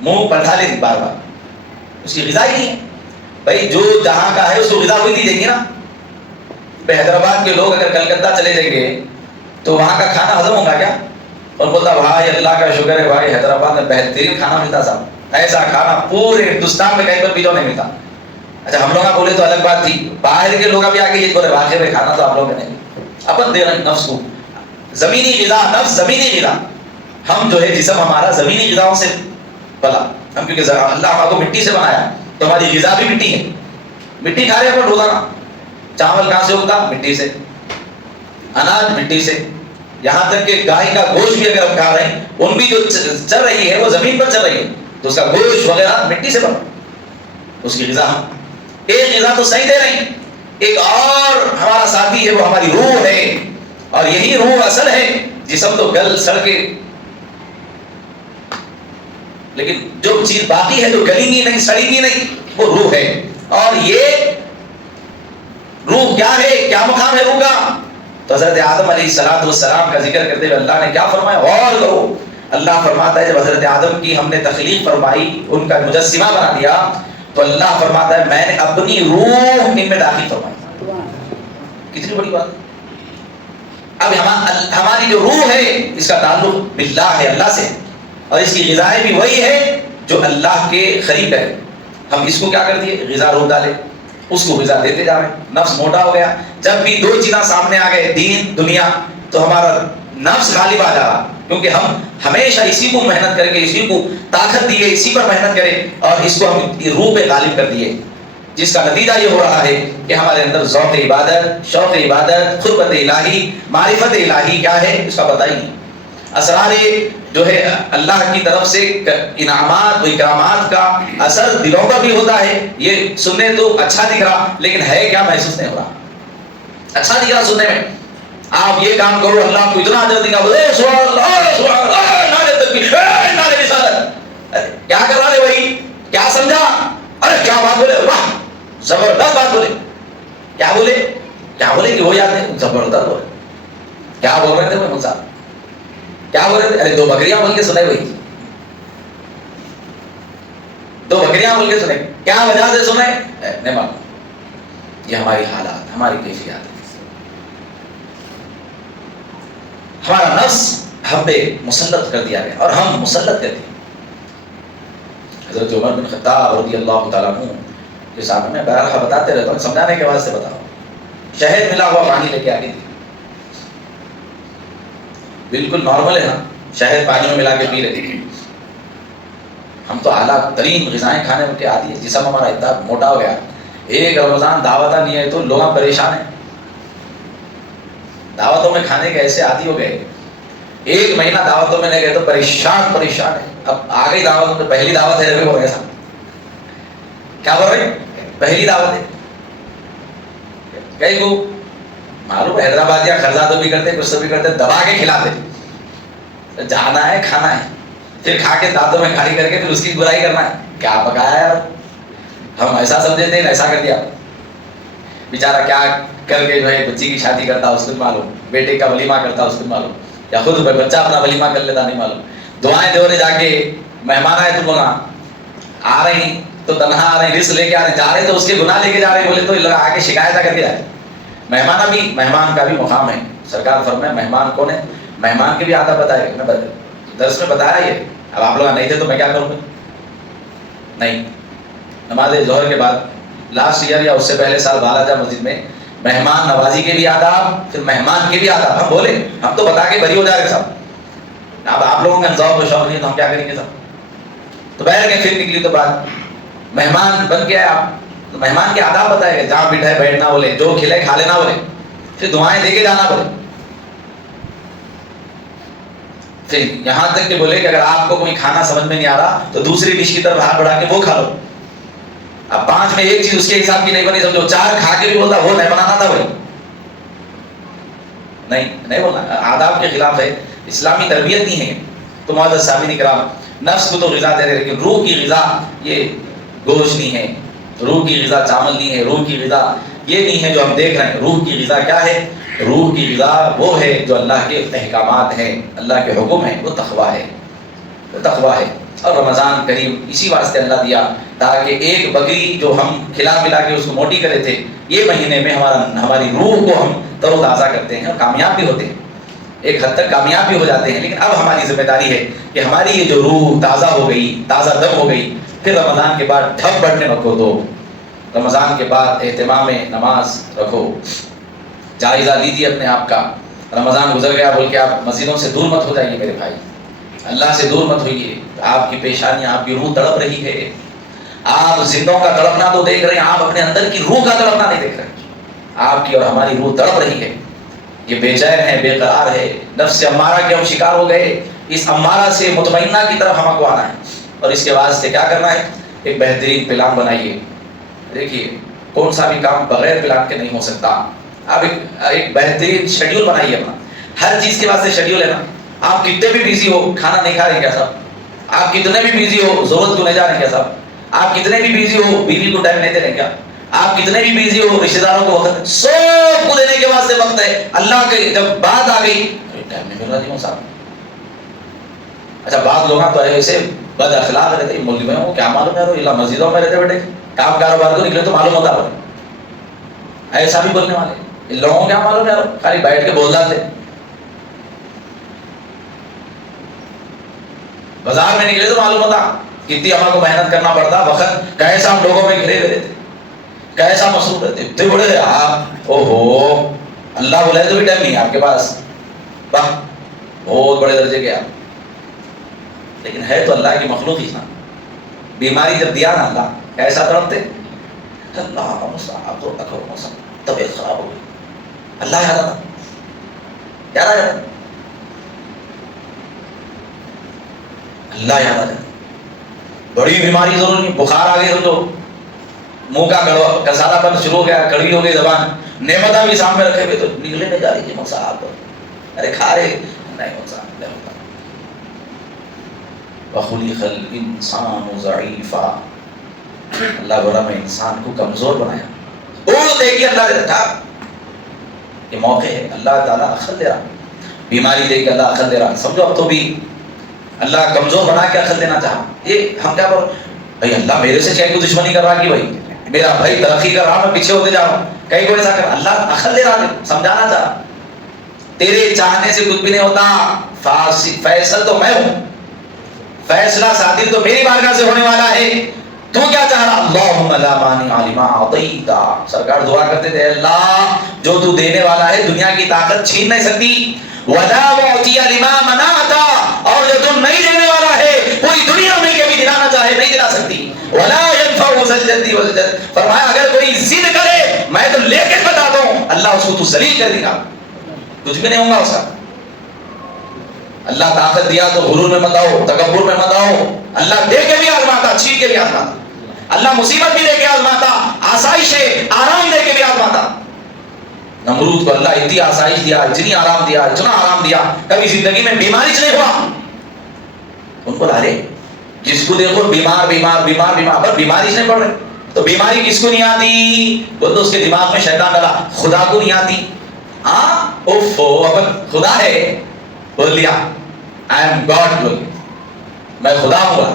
منہ پلٹا لے رہی بار بار، اس کی غذا ہی نہیں ہے. بھائی جو جہاں کا ہے اس کو غذا وہی دی جائے گی نا. حیدرآباد کے لوگ اگر کلکتہ چلے جائیں گے تو وہاں کا کھانا ہضم ہوگا کیا؟ اور بولتا بھائی اللہ کا شکر ہے بھائی حیدرآباد میں بہترین کھانا ملتا صاحب، ایسا کھانا پورے ہندوستان میں کہیں پر بھی تو نہیں ملتا. اچھا ہم لوگ بولے تو الگ بات تھی، باہر کے لوگ بھی آ کے یہ بولے واقعی میں کھانا تو آپ لوگوں نے اپن دے رہے ہیں نفس کو زمینی غذا. نفس زمینی غذا، ہم جو ہے جسم ہمارا زمینی غذاؤں سے پلا. ہم کیونکہ اللہ ہمارا کو مٹی سے بنایا تو ہماری غذا بھی مٹی ہے. مٹی کھا رہے ہیں روزانہ. چاول کہاں سے ہوتا؟ مٹی سے. اناج مٹی سے. یہاں تک کہ گائے کا گوشت بھی اگر ہم کھا رہے ہیں، ان بھی جو چل رہی ہے وہ زمین پر چل رہی ہے، تو اس کا گوشت وغیرہ مٹی سے بنا. اس کی غذا ہم ایک غذا تو صحیح دے رہے ہیں. ایک اور ہمارا ساتھی ہے وہ ہماری روح ہے، اور یہی روح اصل ہے. جسم تو گل سڑ کے، لیکن جو چیز باقی ہے جو گلی گی نہیں سڑی گی نہیں وہ روح ہے. اور یہ روح کیا ہے، کیا مقام ہے روح کا؟ تو حضرت آدم علیہ السلام کا ذکر کرتے ہوئے اللہ نے کیا فرمایا؟ غور کرو. اللہ فرماتا ہے جب حضرت آدم کی ہم نے تخلیق فرمائی، ان کا مجسمہ بنا دیا، تو اللہ فرماتا ہے میں نے اپنی روح ان میں داخل فرمائی. کتنی بڑی بات. اب ہماری جو روح ہے اس کا تعلق باللہ ہے، اللہ سے، اور اس کی غذائیں بھی وہی ہے جو اللہ کے قریب ہے، ہم اس کو کیا کر دیے، غذا روک ڈالے، اس کو غذا دیتے جا رہے ہیں، نفس موٹا ہو گیا. جب بھی دو چیزاں سامنے آ گئے، دین دنیا، تو ہمارا نفس غالب آ جا رہا، کیونکہ ہم ہمیشہ اسی کو محنت کر کے، اسی کو طاقت دیے، اسی پر محنت کرے، اور اس کو ہم روح پہ غالب کر دیے، جس کا نتیجہ یہ ہو رہا ہے کہ ہمارے اندر ذوق عبادت، شوق عبادت، قربت الہی، معرفت الہی کیا ہے اس کا پتہ ہی نہیں. اسرار جو ہے اللہ کی طرف سے انعامات و اکرامات کا اثر دلوں پر بھی ہوتا ہے. یہ سننے تو اچھا دکھ رہا، لیکن ہے کیا محسوس نہیں ہو رہا. اچھا دکھ رہا سننے میں، آپ یہ کام کرو اللہ کو اتنا اجر دے گا، سبحان اللہ سبحان اللہ، نعرہ تکبیر، نعرہ رسالت. کیا کر رہا ہے وہی، کیا سمجھا، ارے کیا بات بولے، واہ زبردست بات بولے. کیا بولے، کیا بولے کہ وہ یاد نہیں، زبردست بولے. کیا بول رہے تھے وہ مجھ صاحب، کیا بول رہے تھے، ارے دو بکریاں بول کے سنے وہی، دو بکریاں بول کے سنے، کیا وجہ سے سنے نہیں معلوم. یہ ہماری حالات، ہماری کیفیات ہے. ہمارا نفس ہم پہ مسلط کر دیا گیا اور ہم مسلط کرتے ہیں. حضرت عمر بن خطاب رضی اللہ تعالیٰ عنہ کے سامنے میں بہرحال بتاتے رہتا ہوں، سمجھانے کے واسطے بتا رہا ہوں. شہد ملا ہوا پانی لے کے آ گئی تھی، بالکل نارمل ہے نا، شہد پانی میں ملا کے پی رہے تھے. ہم تو اعلیٰ ترین غذائیں کھانے کے عادی ہیں، جسم ہمارا اتنا موٹا ہو گیا. ایک رمضان دعوتیں نہیں ہے تو لوگ پریشان ہیں، دعوتوں میں کھانے کے ایسے عادی ہو گئے. ایک مہینہ دعوتوں میں نہیں گئے تو پریشان پریشان ہے. اب آ گئی دعوت میں، پہلی دعوت ہے ہو گیا سب، کیا بول رہے پہلی دعوت ہے. کئی کو معلوم حیدرآباد یا خرزادوں بھی کرتے، کچھ تو بھی کرتے، دبا کے کھلاتے. جانا ہے کھانا ہے، پھر کھا کے دانتوں میں کھاری کر کے پھر اس کی برائی کرنا ہے. کیا پکایا ہے، ہم ایسا سمجھے تھے ایسا کر دیا. بیچارہ کیا کر کے جو ہے بچی کی شادی کرتا اس کو معلوم، بیٹے کا ولیمہ کرتا اس کو معلوم، یا خود بچہ اپنا ولیمہ کر لیتا نہیں معلوم. دعائیں دے رہے جا کے، مہمان آئے تم لوگ آ رہی تو تنہا آ رہے، رزق لے کے آ رہے، جا رہے تو اس کے گناہ لے کے جا رہے، بولے تو لگا آ کے شکایت کر کے جائے. مہمان کا بھی مقام ہے. سرکار فرمائے مہمان کون ہے، مہمان کے بھی آداب بتائے گا. درس میں بتایا یہ، اب آپ لوگ نہیں تھے تو میں کیا کروں گا. نہیں، نماز ظہر کے بعد لاسٹ ایئر یا اس سے پہلے سال بالاجا مسجد میں مہمان نوازی کے بھی آداب، پھر مہمان کے بھی آداب. ہم بولے ہم تو بتا کے بری ہو جائے گا سب. اب آپ لوگوں کا ذوق و شوق نہیں تو ہم کیا کریں گے سب. تو بیٹھ کے پھر نکلی تو بات، مہمان بن کے آپ تو مہمان کے آداب بتائے گا. جہاں بٹھائے بیٹھنا بولے، جو کھلائے کھا لینا بولے، پھر دعائیں دے کے جانا بولے. پھر یہاں تک کہ بولے کہ اگر آپ کو کوئی کھانا سمجھ میں نہیں آ رہا تو دوسری ڈش کی طرف ہاتھ بڑھا کے وہ کھا لو. اب 5 میں ایک چیز اس کے حساب کی نہیں بنی، سمجھو 4 کھا کے بھی بولتا وہ نہیں بنانا تھا بھائی. نہیں بولنا، آداب کے خلاف ہے، اسلامی تربیت نہیں ہے. تو معزز سامعین کرام، نفس کو تو غذا دے رہے، لیکن روح کی غذا یہ گوشت نہیں ہے، روح کی غذا چاول نہیں ہے، روح کی غذا یہ نہیں ہے جو ہم دیکھ رہے ہیں. روح کی غذا کیا ہے؟ روح کی غذا وہ ہے جو اللہ کے احکامات ہیں، اللہ کے حکم ہیں، وہ تقویٰ ہے، وہ تقویٰ ہے. اور رمضان کریم اسی واسطے اللہ دیا تاکہ ایک بکری جو ہم کھلا پلا کے اس کو موٹی کرے تھے، یہ مہینے میں ہماری روح کو ہم تر و تازہ کرتے ہیں اور کامیاب بھی ہوتے ہیں. ایک حد تک کامیاب بھی ہو جاتے ہیں. لیکن اب ہماری ذمہ داری ہے کہ ہماری یہ جو روح تازہ ہو گئی، تازہ دم ہو گئی، پھر رمضان کے بعد ٹھپ بڑھنے رکھو. دو رمضان کے بعد اہتمام نماز رکھو، جائزہ لیجیے اپنے آپ کا. رمضان گزر گیا بول کے آپ مسجدوں سے دور مت ہو جائیے میرے بھائی، اللہ سے دور مت ہوئیے. آپ کی پیشانیاں، آپ کی روح تڑپ رہی ہے. آپ زندوں کا تڑپنا تو دیکھ رہے ہیں، آپ اپنے اندر کی روح کا تڑپنا نہیں دیکھ رہے. آپ کی اور ہماری روح تڑپ رہی ہے، یہ بے چین ہے، بے قرار ہے. نفس امارہ کے ہم شکار ہو گئے. اس امارہ سے مطمئنہ کی طرف ہم کو آنا ہے، اور اس کے واسطے کیا کرنا ہے؟ ایک بہترین پلان بنائیے. دیکھیے کون سا بھی کام بغیر پلان کے نہیں ہو سکتا. آپ ایک بہترین شیڈیول بنائیے اپنا. ہر چیز کے واسطے شیڈیول ہے نا. آپ کتنے بھی بیزی ہو، کھانا نہیں کھا رہے کیا صاحب؟ آپ کتنے بھی بیزی ہو، ضرورت کو نہیں جا رہے کیا صاحب؟ آپ کتنے بھی بیزی ہو، بیوی کو ٹائم نہیں دے رہے کیا؟ آپ کتنے بھی بیزی ہو، رشتہ داروں کو وقت، سب کو دینے کے واسطے وقت ہے. اللہ کے جب بات آ گئی ٹائم نہیں مل رہا جی صاحب. اچھا بعض لوگ تو ایسے بد اخلاق رہتے ہیں، ملک میں ہو کیا معلوم ہے، اللہ مسجدوں میں رہتے بیٹھے، کام کاروبار کو نکلے تو معلوم ہوتا ہے. ایسا بھی بولنے والے ان لوگوں کو کیا معلوم ہے، خالی بیٹھ کے بول رہے. بازار میں نکلے تو معلوم ہوتا کتنی ہمارے کو محنت کرنا پڑتا، وقت کیسا ہم لوگوں میں گھرے ہوئے رہتے، کیسا مصروف رہتے، اتنے بڑے آپ او ہو اللہ بولے تو بھی ٹائم نہیں ہے آپ کے پاس، واہ بہت بڑے درجے کے آپ، لیکن ہے تو اللہ کی مخلوق ہی نا۔ بیماری جب دیا نا اللہ کیسا تڑپتے، اللہ مصعب تو اکبر مصعب، طبیعت خراب ہو گئی، اللہ یاد آتا، یاد آ جاتا، اللہ یاد آ جاتا۔ بڑی بیماری ضرور نہیں، بخار آ گئی تو منہ کا کسالہ پن شروع ہو گیا، کڑوی ہو گئی زبان، نعمتیں بھی سامنے رکھے ہوئے تو نگلے نہیں جا رہی کہ مصعب، ارے کھا رہے نہیں مصعب نہیں ہوتا۔ وَخُلِقَ الْإِنسَانُ ضَعِيفًا، اللہ بولا میں انسان کو کمزور بنایا۔ وہ دیکھیے اللہ نے رکھا، یہ موقع ہے اللہ تعالیٰ عقل دے رہا، بیماری دے کے اللہ عقل دے رہا، سمجھو اب تو بھی اللہ کمزور بنا کے عقل دینا چاہا۔ یہ ہم کیا بول بھائی اللہ میرے سے چاہے کوئی دشمنی کر رہا کہ بھائی میرا بھائی ترقی کر رہا میں پیچھے ہوتے جا رہا ہوں، کہیں کوئی ایسا کر، اللہ عقل دے رہا ہے، سمجھانا چاہا تیرے چاہنے سے کچھ بھی نہیں ہوتا، فیصل تو میں ہوں، فیصلہ صادر تو میری بارگاہ سے ہونے والا ہے، تو کیا چاہ رہا؟ اللہم لا مانع لما اعطیت، سرکار دعا کرتے تھے اللہ جو تو دینے والا ہے دنیا کی طاقت چھین نہیں سکتی، ولا معطی لما منعت، اور جو تم نہیں دینے والا ہے پوری دنیا میں کبھی دلانا چاہے نہیں دلا سکتی، ولا ينفع ذا الجد والجد، فرمایا اگر کوئی ضد کرے میں تو لے کے بتا دوں اللہ اس کو تو ذلیل کر دے گا، کچھ بھی نہیں ہوگا اس کا۔ اللہ طاقت دیا تو غرور میں مت آؤ، تکبر میں مت آؤ، اللہ دے کے بھی آزماتا، چھین کے بھی آزماتا، اللہ مصیبت بھی دے کے آزماتا، آسائش آرام دے کے بھی آزماتا۔ نمرود کو اللہ اتنی آسائش دیا، اتنی آرام دیا، اتنا آرام دیا، کبھی زندگی میں بیماری سے نہیں ہوا۔ ان کو لارے جس کو دیکھو بیمار بیمار بیمار بیمار، پر بیماری سے نہیں پڑ رہے، تو بیماری کس کو نہیں آتی؟ وہ تو اس کے دماغ میں شیطان ڈالا، خدا کو نہیں آتی۔ ہاں اوف اگر خدا ہے بول لیا I am God، بول میں خدا ہوں گا،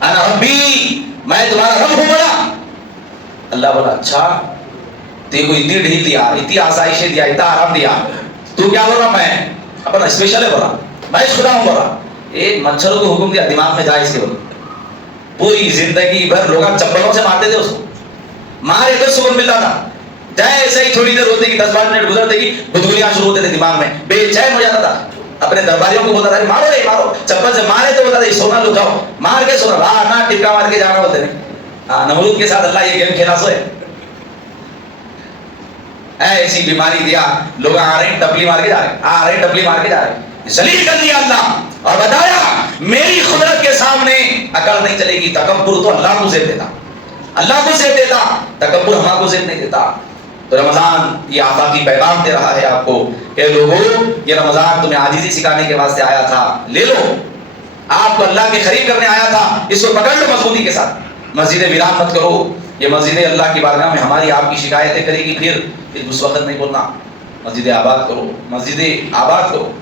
انا ربی میں تمہارا رب ہوں بولا۔ اللہ بولا اچھا تیرے کو اتنی ڈھیل دیا، اتنی آسائشیں دیا، اتنا آرام دیا، تو کیا بول رہا؟ میں اپنا اسپیشل ہے بولا، میں خدا ہوں بولا۔ ایک مچھروں کو حکم دیا دماغ میں جائے اس کے، بولا پوری زندگی بھر لوگ چپلوں سے مارتے تھے اس کو، مارے تو سکون ملتا تھا، جیسے ہی تھوڑی دیر ہوتی کہ 10-12 منٹ گزرتے کہ بدگولیاں شروع ہوتے تھے دماغ میں، بے چین ہو جاتا تھا، اپنے درباریوں کو بولتا تھا مارو رے مارو، چپل سے مارے تو بولتا تھا سونا لو جاؤ، مار کے سونا، ہاں نہ ٹپکا مار کے جانا بولتے نہیں۔ نمرود کے ساتھ اللہ یہ گیم کھیلا سوئے، ایسی بیماری دیا، لوگ آ رہے ہیں ٹپلی مار کے جا رہے ہیں، آ رہے ہیں ٹپلی مار کے جا رہے ہیں، ذلیل کر دیا اللہ، اور بتایا میری قدرت کے سامنے عقل نہیں چلے گی، تکبر تو اللہ کو زیب دیتا، اللہ کو زیب دیتا، تکبر ہمارا کو زیب نہیں دیتا۔ تو رمضان یہ آفاقی پیغام دے رہا ہے آپ کو کہ لوگوں یہ رمضان تمہیں عاجزی سکھانے کے واسطے آیا تھا، لے لو، آپ کو اللہ کے قریب کرنے آیا تھا، اس کو پکڑ لو مضبوطی کے ساتھ، مسجد ویران مت کرو، یہ مسجد اللہ کی بارگاہ میں ہماری آپ کی شکایتیں کرے گی، پھر اس وقت نہیں بولنا، مسجد آباد کرو، مسجد آباد کرو۔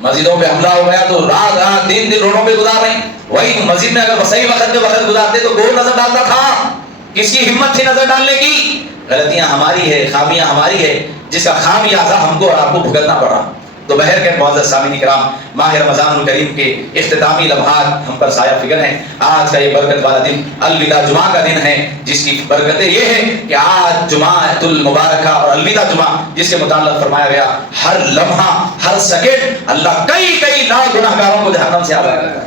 مسجدوں پہ حملہ ہو گیا تو رات رات دن دن روڈوں پہ گزار رہے ہیں، وہی مسجد میں اگر صحیح وقت پہ وقت گزارتے تو کون نظر ڈالتا تھا؟ کس کی ہمت تھی نظر ڈالنے کی؟ غلطیاں ہماری ہے، خامیاں ہماری ہے، جس کا خامیازہ ہم کو اور آپ کو بھگتنا پڑا۔ تو بہر کے معزز سامعین کرام، ماہ رمضان الکریم کے اختتامی لمحات ہم پر سایہ فکر ہیں۔ آج کا یہ برکت والا دن الوداع جمعہ کا دن ہے، جس کی برکتیں یہ ہیں کہ آج جمعۃ المبارکہ اور الوداع جمعہ جس کے متعلق فرمایا گیا ہر لمحہ ہر سیکنڈ اللہ کئی لاکھ گناہگاروں کو جہنم سے آزاد کرتا ہے۔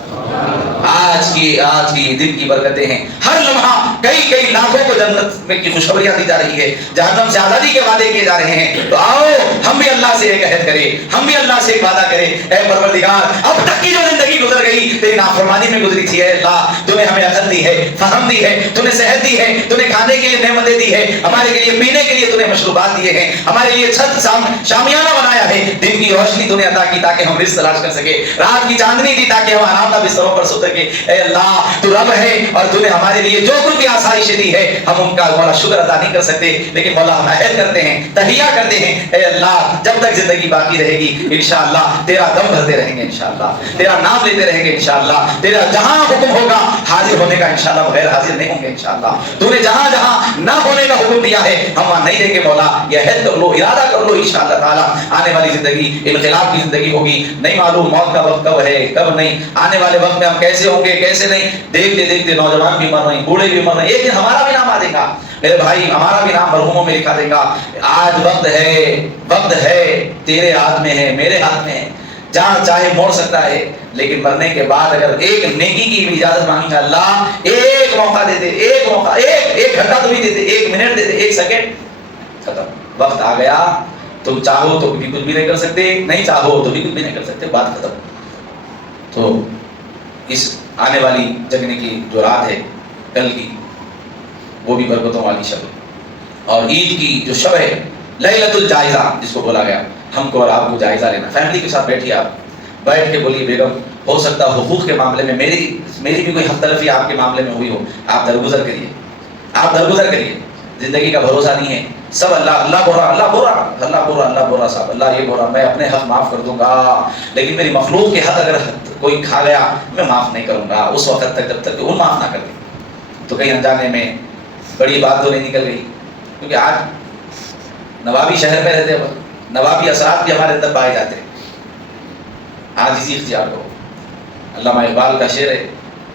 آج کی دن کی برکتیں ہیں، ہر لمحہ کئی لاکھوں کو جنت میں کی خوشخبریاں دی جا رہی ہے، جہنم سے آزادی کے وعدے کیے جا رہے ہیں۔ تو آؤ ہم بھی اللہ سے ایک عہد کریں، ہم بھی اللہ سے ایک وعدہ کریں، اے پروردگار اب تک کی جو زندگی گزر گئی تیری نافرمانی میں گزری تھی، اے اللہ تو نے ہمیں عقل دی ہے، فہم دی ہے، تو نے صحت دی ہے، تو نے کھانے کے لیے نعمتیں دی ہے، ہمارے لیے پینے کے لیے تو نے مشروبات دیے ہیں، ہمارے لیے چھت شامیانہ بنایا ہے، دن کی روشنی تو نے عطا کی تاکہ ہم رزق تلاش کر سکے، رات کی چاندنی دی تاکہ ہم آرام دہ بستروں پر سو سکے۔ اے اللہ تو رب ہے اور تو نے ہمارے لیے جو کچھ بھی آسائشیں دی ہے ہم ان کا مولا شکر ادا نہیں کر سکتے، لیکن مولا ہم عہد کرتے ہیں، تہیہ کرتے ہیں، اے اللہ جب تک زندگی باقی رہے گی انشاءاللہ تیرا دم بھرتے رہیں گے، انشاءاللہ تیرا نام لیتے رہیں گے، انشاءاللہ تیرا جہاں حکم ہوگا حاضر ہونے کا انشاءاللہ بغیر حاضر نہیں ہوں گے، انشاءاللہ تو نے جہاں جہاں نہ ہونے کا حکم دیا ہے ہم وہاں نہیں دیں گے، مولا یہ عہد کر لو، ارادہ کر لو، انشاءاللہ تعالی آنے والی زندگی انقلاب کی زندگی ہوگی، نہیں معلوم موت کا وقت کب ہے کب نہیں، آنے والے وقت میں ہم کیسے کیسے ہوں گے کیسے نہیں. دیکھتے دیکھتے نوجوان بھی مر رہے ہیں, بوڑھے بھی مر رہے ہیں, ایک دن ہمارا بھی نام آ جائے گا میرے بھائی, ہمارا بھی نام مرحوموں میں لکھا دے گا. آج وقت ہے, تیرے ہاتھ میں ہے, میرے ہاتھ میں ہے, جہاں چاہے موڑ سکتا ہے. لیکن مرنے کے بعد اگر ایک نیکی کی بھی اجازت مانگی, اللہ ایک موقع دے دے, ایک موقع, ایک گھنٹہ تو بھی دے دے, 1 منٹ دے دے, 1 سیکنڈ, ختم. وقت آ گیا, تم چاہو تو بھی کچھ بھی نہیں کر سکتے, نہیں چاہو تو بھی کچھ بھی نہیں کر سکتے, بات ختم. تو اس آنے والی جگنے کی جو رات ہے کل کی, وہ بھی برکتوں والی شب ہے. اور عید کی جو شب ہے لیلۃ الجائزہ جس کو بولا گیا, ہم کو اور آپ کو جائزہ لینا. فیملی کے ساتھ بیٹھیے, آپ بیٹھ کے بولیے بیگم ہو سکتا ہے حقوق کے معاملے میں میری بھی کوئی حق تلفی آپ کے معاملے میں ہوئی ہو, آپ درگزر کریے, آپ درگزر کریے. زندگی کا بھروسہ نہیں ہے, سب اللہ بول رہا صاحب, اللہ یہ بول رہا میں اپنے حق معاف کر دوں گا, لیکن میری مخلوق کے حق اگر کوئی کھا گیا میں معاف نہیں کروں گا اس وقت تک جب تک کہ وہ معاف نہ کر دے. تو کہیں انجانے میں بڑی بات تو نہیں نکل گئی, کیونکہ آج نوابی شہر میں رہتے ہیں, نوابی اثرات بھی ہمارے اندر پائے جاتے ہیں. آج اسی اختیار کرو. علامہ اقبال کا شعر ہے,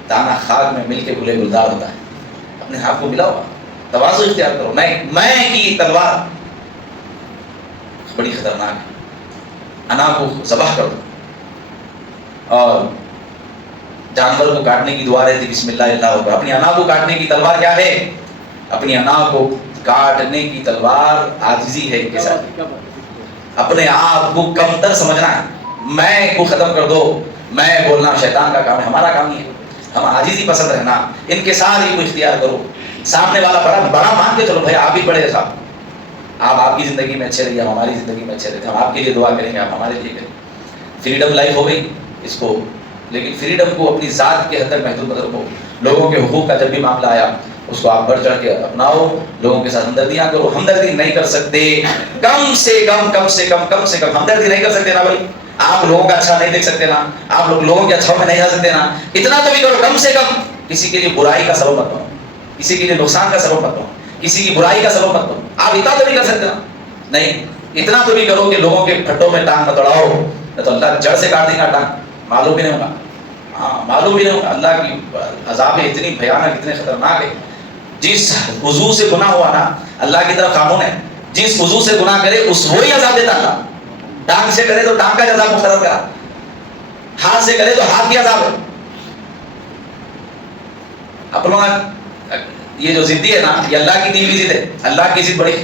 دانا خاک میں مل کے گلے گلدار ہوتا ہے. اپنے آپ کو ملا ہوا تواضع اختیار کرو. میں کی تلوار بڑی خطرناک ہے, انا کو ذبح کر دو. اور جانور کو کاٹنے کی دعا رہتی بسم اللہ اللہ اکبر. اپنی انا کو کاٹنے کی تلوار کیا ہے؟ اپنی انا کو کاٹنے کی تلوار عاجزی ہے کے ساتھ. اپنے آپ کو کمتر سمجھنا ہے, میں کو ختم کر دو. میں بولنا شیطان کا کام ہے, ہمارا کام نہیں ہے. ہم عاجزی پسند رہنا, ان کے ساتھ ہی کو اختیار کرو. سامنے والا بڑا مان کے چلو بھائی, آپ بھی بڑے صاحب, آپ کی زندگی میں اچھے رہیے, ہم ہماری زندگی میں اچھے رہتے, ہم آپ کے لیے دعا کریں گے, آپ ہمارے لیے کریں. فریڈم لائف ہو گئی اس کو, لیکن فریڈم کو اپنی ذات کے حد تک محدود مت رکھو. لوگوں کے حقوق کا جب بھی معاملہ آیا اس کو آپ بڑھ چڑھ کے اپناؤ, لوگوں کے ساتھ ہمدردیاں کرو. ہمدردی نہیں کر سکتے, کم سے کم ہمدردی نہیں کر سکتے نا بھائی. آپ لوگوں کا اچھا نہیں دیکھ سکتے نا, آپ لوگوں کے اچھاؤں میں نہیں آ سکتے نا, اتنا تو بھی کرو کم سے کم. کسی کے لیے برائی کا سبب مت بنو, کسی کے لیے نقصان کا سبب مت بنو, کسی کی برائی کا سبب مت بنو. آپ اتنا تو بھی کر سکتے نا, نہیں اتنا تو بھی کرو کہ لوگوں کے پھٹوں میں ٹانگ مت اڑاؤ, نہ تو اللہ جڑ سے کاٹ دے گا ٹانگ, معلوم بھی نہیں ہوگا. ہاں معلوم بھی نہیں ہوگا. اللہ کی عذاب اتنی بھیانک, اتنے خطرناک ہے. جس وضو سے گناہ ہوا نا, اللہ کی طرف قانون ہے, جس وضو سے گناہ کرے اس وہی عذاب دیتا اللہ. ٹانگ سے کرے تو ٹانگ کا عذاب مقرر کرا, ہاتھ سے کرے تو ہاتھ کی عذاب ہے. اپنا یہ جو ضدی ہے نا, یہ اللہ کی دی ہوئی ضد ہے. اللہ کی ضد بڑی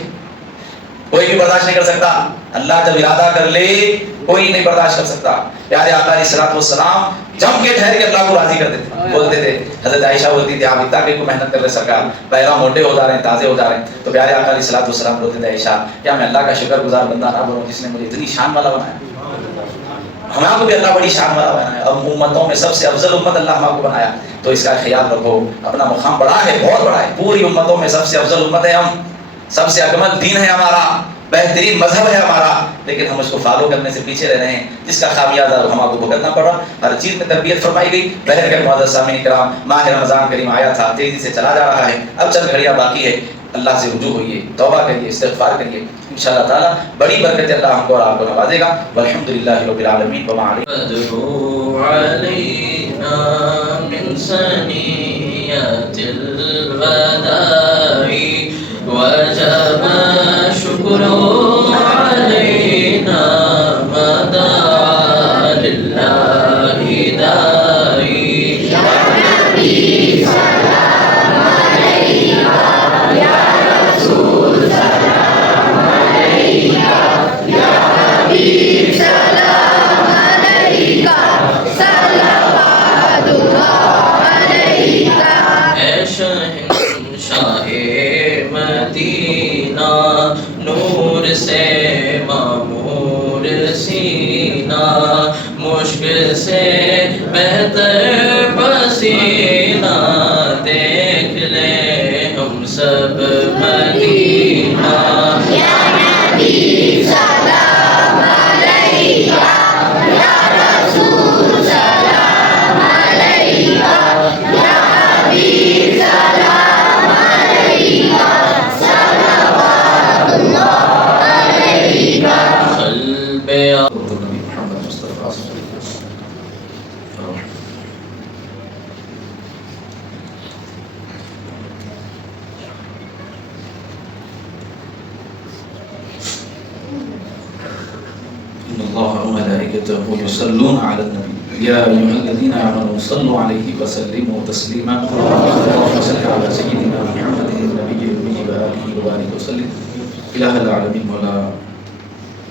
کوئی بھی برداشت نہیں کر سکتا. اللہ جب ارادہ کر لے کوئی نہیں برداشت کر سکتا. پیارے آقا علیہ الصلوۃ والسلام جم کے ٹھہر کے اللہ کو راضی کرتے تھے, بولتے تھے. حضرت عائشہ بولتی تھی آپ اتنا کہ محنت کر رہے سرکار, پیرا موٹے ہو جا رہے ہیں, تازے ہو جا رہے ہیں. تو پیارے آقا علیہ الصلوۃ والسلام بولتے تھے عائشہ کیا میں اللہ کا شکر گزار بندہ نہ بنوں جس نے مجھے اتنی شان والا بنایا. ہمارا کو بھی اللہ بڑی شان والا بنایا, اب امتوں میں سب سے افضل امت اللہ ہمارا کو بنایا. تو اس کا خیال رکھو, اپنا مقام بڑا ہے, بہت بڑا ہے. پوری امتوں میں سب سے افضل امت ہے ہم, سب سے اکمل دین ہے ہمارا, بہترین مذہب ہے ہمارا, لیکن ہم اس کو فالو کرنے سے پیچھے رہ رہے ہیں, جس کا خامیازہ ہمارا کو بھگتنا پڑا. ہر چیز میں تربیت فرمائی گئی. بہر کے معزز سامعین کرام, ماہ رمضان کریم آیا تھا, تیزی سے چلا جا رہا ہے. اب چند گھڑیاں باقی ہے. اللہ سے رجوع ہوئیے, توبہ کریے, استغفار کریے, انشاءاللہ تعالی بڑی برکت اللہ ہم کو اور آپ کو نوازے گا. والحمدللہ رب العالمین. وما علینا من ثنیات الوداع وجب شکر علینا مدعا للہ داعی. یا نبی سلام علیکہ, یا رسول سلام علیکہ, یا حبیب سلام علیکہ, صلوات اللہ علیکہ. اے شہنشاہ مدینہ, نور سے معمور سینہ, مشک سے بہتر پسینہ, دیکھ لے ہم سب مدینہ. یا نبی سلام علیکہ, یا رسول سلام علیکہ, یا حبیب سلام علیکہ, صلوات اللہ علیکہ. قلب وملائكته يصلون على النبي يا أيها الذين آمنوا صلوا عليه وسلموا تسليما اللهم صل على سيدنا محمد النبي الأمي وآله وبارك وسلم الہ العالمین مولا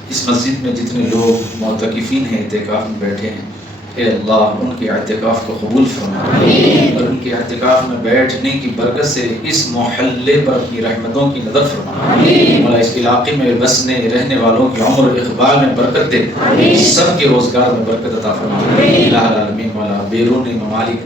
اس مسجد میں جتنے لوگ معتکفین ہیں اعتکاف میں بیٹھے ہیں اے اللہ ان کے اعتکاف کو قبول فرما اور ان کے اعتکاف میں بیٹھنے کی برکت سے اس محلے پر اپنی رحمتوں کی نظر فرما مولا اس علاقے میں بسنے رہنے والوں کی عمر و اقبال میں برکت دے سب کے روزگار میں برکت عطا فرما الہ العالمین مولا بیرون ممالک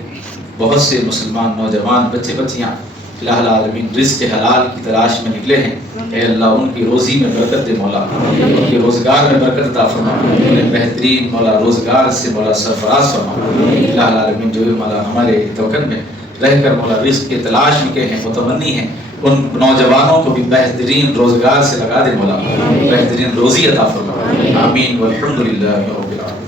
بہت سے مسلمان نوجوان بچے بچیاں الہ العالمین رزق حلال کی تلاش میں نکلے ہیں اے اللہ ان کی روزی میں برکت دے مولا ان کے روزگار میں برکت عطا فرما انہیں بہترین مولا روزگار سے مولا سرفراز فرما الہ العالمین جو مولا ہمارے توکن میں رہ کر مولا رزق کی تلاش میں کے ہیں متمنی ہیں ان نوجوانوں کو بھی بہترین روزگار سے لگا دے مولا بہترین روزی عطا فرما آمین والحمدللہ رب العالمین.